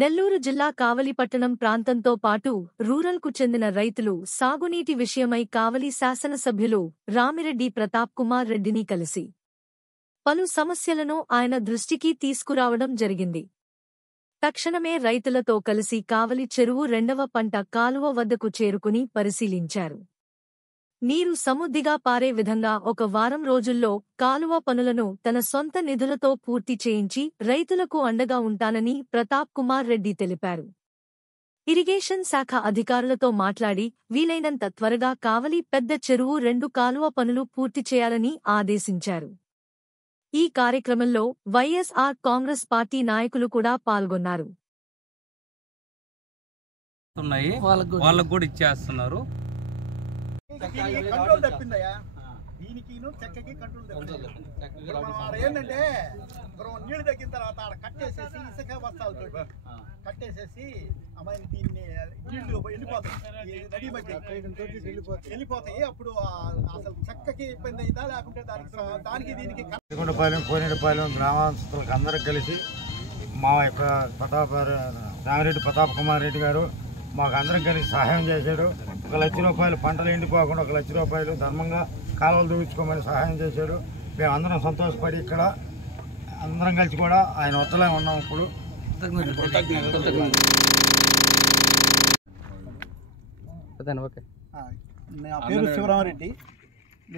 నెల్లూరు జిల్లా కావలిపట్టణం ప్రాంతంతో పాటు రూరల్కు చెందిన రైతులు సాగునీటి విషయమై కావలి శాసనసభ్యులు రామిరెడ్డి ప్రతాప్ కుమార్ రెడ్డిని కలిసి పలు సమస్యలను ఆయన దృష్టికి తీసుకురావడం జరిగింది. తక్షణమే రైతులతో కలిసి కావలి చెరువు 2వ పంట కాలువ వద్దకు చేరుకుని పరిశీలించారు. నీరు సమృద్ధిగా పారే విధంగా ఒక వారం రోజుల్లో కాలువ పనులను తన సొంత నిధులతో పూర్తి చేయించి రైతులకు అండగా ఉంటానని ప్రతాప్ కుమార్ రెడ్డి తెలిపారు. ఇరిగేషన్ శాఖ అధికారులతో మాట్లాడి వీలైనంత త్వరగా కావలి పెద్ద చెరువు 2 కాలువ పనులు పూర్తి చేయాలని ఆదేశించారు. ఈ కార్యక్రమంలో వైఎస్ఆర్ కాంగ్రెస్ పార్టీ నాయకులు కూడా పాల్గొన్నారు. వాళ్ళకు కూడా ఇచ్చేస్తున్నారు. కంట్రోల్ తప్పిందయ్యా, దీనికి చెక్కకి కంట్రోల్ ఏంటంటే నీళ్లు తగ్గిన తర్వాత ఆడ కట్టేసేసి ఇసుక బస్తాలతో కట్టేసేసి అమ్మాయి దీన్ని నీళ్లు వెళ్ళిపోతాయి, నడి మధ్య వెళ్ళిపోతాయి. అప్పుడు అసలు చెక్కకి ఇబ్బంది అయిందా లేకుంటే దానికి దీనికి కోనేటిపాలెం గ్రామస్తులకు అందరికి కలిసి మా యొక్క రామిరెడ్డి ప్రతాప్ కుమార్ రెడ్డి గారు మాకు అందరం కలిసి సహాయం చేశాడు. 1 లక్ష రూపాయలు పంటలు ఎండిపోకుండా 1 లక్ష రూపాయలు ధర్మంగా కాలువలు దూచుకోమని సహాయం చేశాడు. మేము అందరం సంతోషపడి ఇక్కడ అందరం కలిసి కూడా ఆయన వద్దలే ఉన్నాం. ఇప్పుడు నా పేరు శివరామరెడ్డి.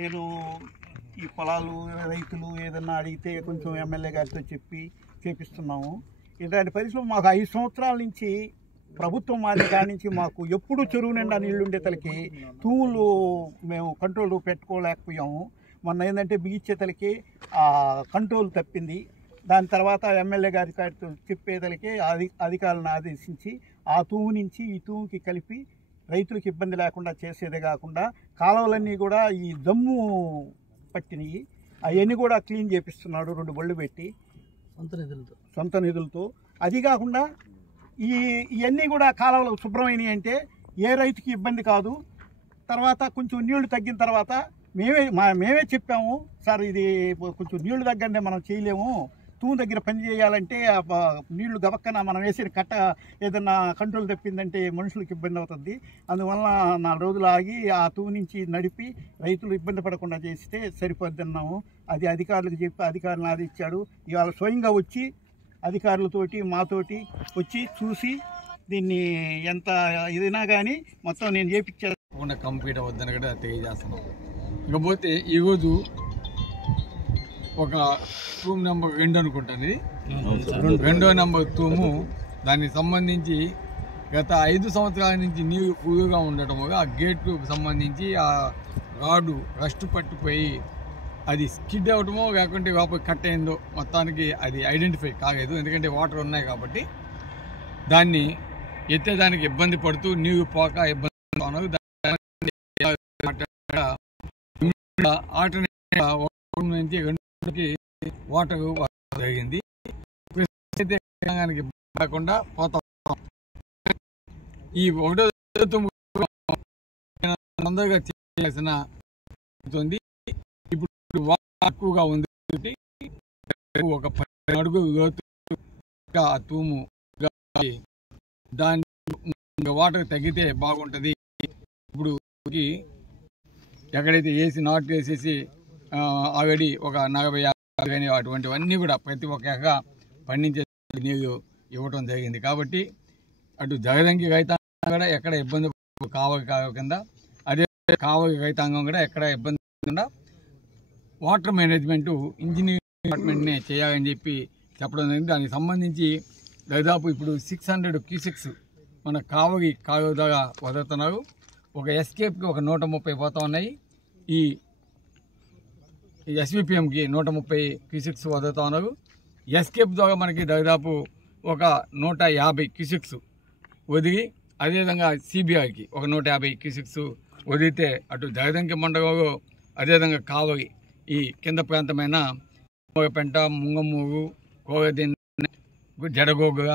నేను ఈ పొలాలు రైతులు ఏదన్నా అడిగితే కొంచెం ఎమ్మెల్యే గారితో చెప్పి చేపిస్తున్నాము. ఇలాంటి పరిస్థితులు మాకు 5 సంవత్సరాల నుంచి ప్రభుత్వం మాది కాడి నుంచి మాకు ఎప్పుడు చెరువు నిండా నీళ్లు ఉండేతలకి తూములు మేము కంట్రోల్ పెట్టుకోలేకపోయాము. మొన్న ఏంటంటే బిగించేతలకి కంట్రోల్ తప్పింది. దాని తర్వాత ఎమ్మెల్యే గారితో చెప్పేతలకి అధికారులను ఆదేశించి ఆ తూము నుంచి ఈ తూముకి కలిపి రైతులకు ఇబ్బంది లేకుండా చేసేదే కాకుండా కాలువలన్నీ కూడా ఈ దమ్ము పట్టినవి అవన్నీ కూడా క్లీన్ చేపిస్తున్నాడు 2 బళ్ళు పెట్టి సొంత నిధులతో. అది కాకుండా ఇవన్నీ కూడా కాలువలు శుభ్రమైనవి అంటే ఏ రైతుకి ఇబ్బంది కాదు. తర్వాత కొంచెం నీళ్లు తగ్గిన తర్వాత మేమే చెప్పాము, సార్ ఇది కొంచెం నీళ్లు తగ్గండి, మనం చేయలేము, తూము దగ్గర పని చేయాలంటే నీళ్లు గబక్కన మనం వేసిన కట్ట ఏదన్నా కంట్రోల్ తప్పిందంటే మనుషులకు ఇబ్బంది అవుతుంది. అందువల్ల 4 రోజులు ఆగి ఆ తూము నుంచి నడిపి రైతులు ఇబ్బంది పడకుండా చేస్తే సరిపోద్ది అన్నాము. అది అధికారులకు చెప్పి అధికారులను ఆదిచ్చాడు. ఇవాళ స్వయంగా వచ్చి అధికారులతోటి మాతోటి వచ్చి చూసి దీన్ని ఎంత ఇదైనా కానీ మొత్తం నేను చేపించాను కంప్లీట్ అవద్దని కూడా తెలియజేస్తున్నాం. ఇకపోతే ఈరోజు ఒక తూము నెంబర్ 2 అనుకుంటాను, ఇది 2వ నెంబర్ తూము. దానికి సంబంధించి గత 5 సంవత్సరాల నుంచి నీరు ఫుల్గా ఉండటం వల్ల ఆ గేట్కు సంబంధించి ఆ రాడు రస్ట్ పట్టిపోయి అది స్కిడ్ అవటమో లేకుంటే లోపల కట్ అయిందో మొత్తానికి అది ఐడెంటిఫై కాలేదు. ఎందుకంటే వాటర్ ఉన్నాయి కాబట్టి దాన్ని ఎత్తేదానికి ఇబ్బంది పడుతూ నీరు పోక ఇబ్బంది నుంచి 2కి వాటర్ జరిగింది. ఇబ్బంది కాకుండా పోతా ఈ 1వ తొందరగా చేయాల్సిన ఇప్పుడు ఎక్కువగా ఉంది. ఒక 10 అడుగులు లోతుగా తూము దాని వాటర్ తగ్గితే బాగుంటుంది. ఇప్పుడు ఎక్కడైతే నాటు వేసేసి ఆల్రెడీ ఒక 40-50 కానీ అటువంటివన్నీ కూడా ప్రతి ఒక్క ఎకరా పండించే నీరు ఇవ్వటం జరిగింది. కాబట్టి అటు జగదంకి రైతాంగం కూడా ఎక్కడ ఇబ్బంది కావకుండా, అదే కావలి రైతాంగం కూడా ఎక్కడ ఇబ్బంది కాకుండా వాటర్ మేనేజ్మెంట్ ఇంజనీరింగ్ డిపార్ట్మెంట్నే చేయాలని చెప్పి చెప్పడం జరిగింది. దానికి సంబంధించి దాదాపు ఇప్పుడు 600 క్యూసెక్స్ మన కావలి కాలువ ద్వారా వదులుతున్నారు. ఒక ఎస్కేప్కి ఒక 130 పోతా ఉన్నాయి. ఈ ఎస్విపిఎంకి 130 క్యూసెక్స్ వదులుతా ఉన్నారు. ఎస్కేప్ ద్వారా మనకి దాదాపు ఒక 150 క్యూసెక్స్ వదిలి, అదేవిధంగా సిబిఐకి ఒక 150 క్యూసెక్స్ వదిలితే అటు జగదంకి మండలంలో అదేవిధంగా కావలి ఈ కింద ప్రాంతమైన పెంట, ముంగమూరు, కోగదిన్న, జడగోగుల,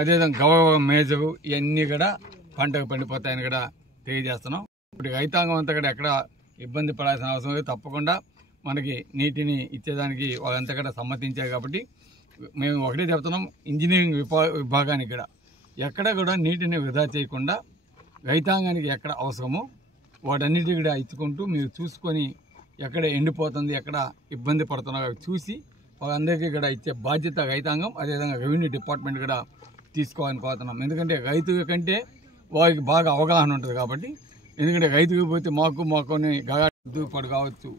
అదేవిధంగా గౌరవ మేజరు ఇవన్నీ కూడా పంటకు పండిపోతాయని కూడా తెలియజేస్తున్నాం. ఇప్పుడు రైతాంగం అంతా కూడా ఎక్కడ ఇబ్బంది పడాల్సిన అవసరం లేదు. తప్పకుండా మనకి నీటిని ఇచ్చేదానికి వాళ్ళంతా కూడా సమ్మతించారు. కాబట్టి మేము ఒకటే చెప్తున్నాం, ఇంజనీరింగ్ విభాగానికి కూడా ఎక్కడ కూడా నీటిని వృధా చేయకుండా రైతాంగానికి ఎక్కడ అవసరమో వాటన్నిటి కూడా ఇచ్చుకుంటూ మీరు చూసుకొని ఎక్కడ ఎండిపోతుంది, ఎక్కడ ఇబ్బంది పడుతున్నారో చూసి వాళ్ళందరికీ కూడా ఇచ్చే బాధ్యత రైతాంగం, అదేవిధంగా రెవెన్యూ డిపార్ట్మెంట్ కూడా తీసుకోవాలని కోరుతున్నాం. ఎందుకంటే రైతు కంటే వారికి బాగా అవగాహన ఉంటుంది కాబట్టి. ఎందుకంటే రైతుకి పోతే మాకు గగాడు కావచ్చు,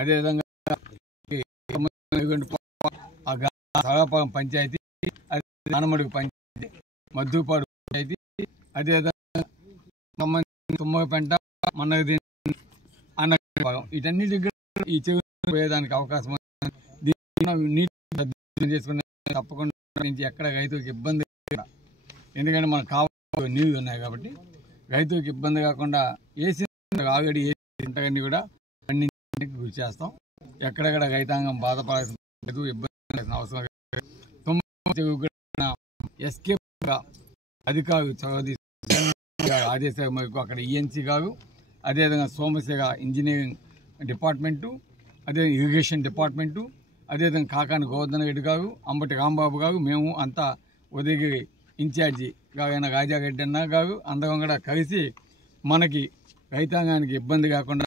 అదేవిధంగా సగాపాలెం పంచాయతీ, నానమడుగు పంచాయతీ, మద్దుపాడు పంచాయతీ, అదేవిధంగా తుమ్మగపెంట, మన్నగది, అన్నపాలెం, వీటన్నిటికి ఈ చెరువు పోయేదానికి అవకాశం ఉంది. నీటి చేసుకునే తప్పకుండా నుంచి ఎక్కడ రైతుకి ఇబ్బంది, ఎందుకంటే మనకు కావాలి నీళ్ళు ఉన్నాయి కాబట్టి రైతుకి ఇబ్బంది కాకుండా ఆల్రెడీ ఇంతకన్నీ కూడా పండించడానికి కృషి చేస్తాం. ఎక్కడెక్కడ రైతాంగం బాధపడాల్సిన ఇబ్బంది అవసరం ఎస్కేప్గా అధికారులు చదివి ఆదేశాల మేరకు అక్కడ ఈఎన్సీ గారు, అదేవిధంగా సోమశేఖ ఇంజనీరింగ్ డిపార్ట్మెంటు, అదే ఇరిగేషన్ డిపార్ట్మెంటు, అదేవిధంగా కాకాని గోవర్ధన్ రెడ్డి గారు, అంబటి రాంబాబు గారు, మేము అంతా ఉదయగిరి ఇన్ఛార్జి గారైన రాజారెడ్డి అన్న గారు అందరం కూడా కలిసి మనకి రైతాంగానికి ఇబ్బంది కాకుండా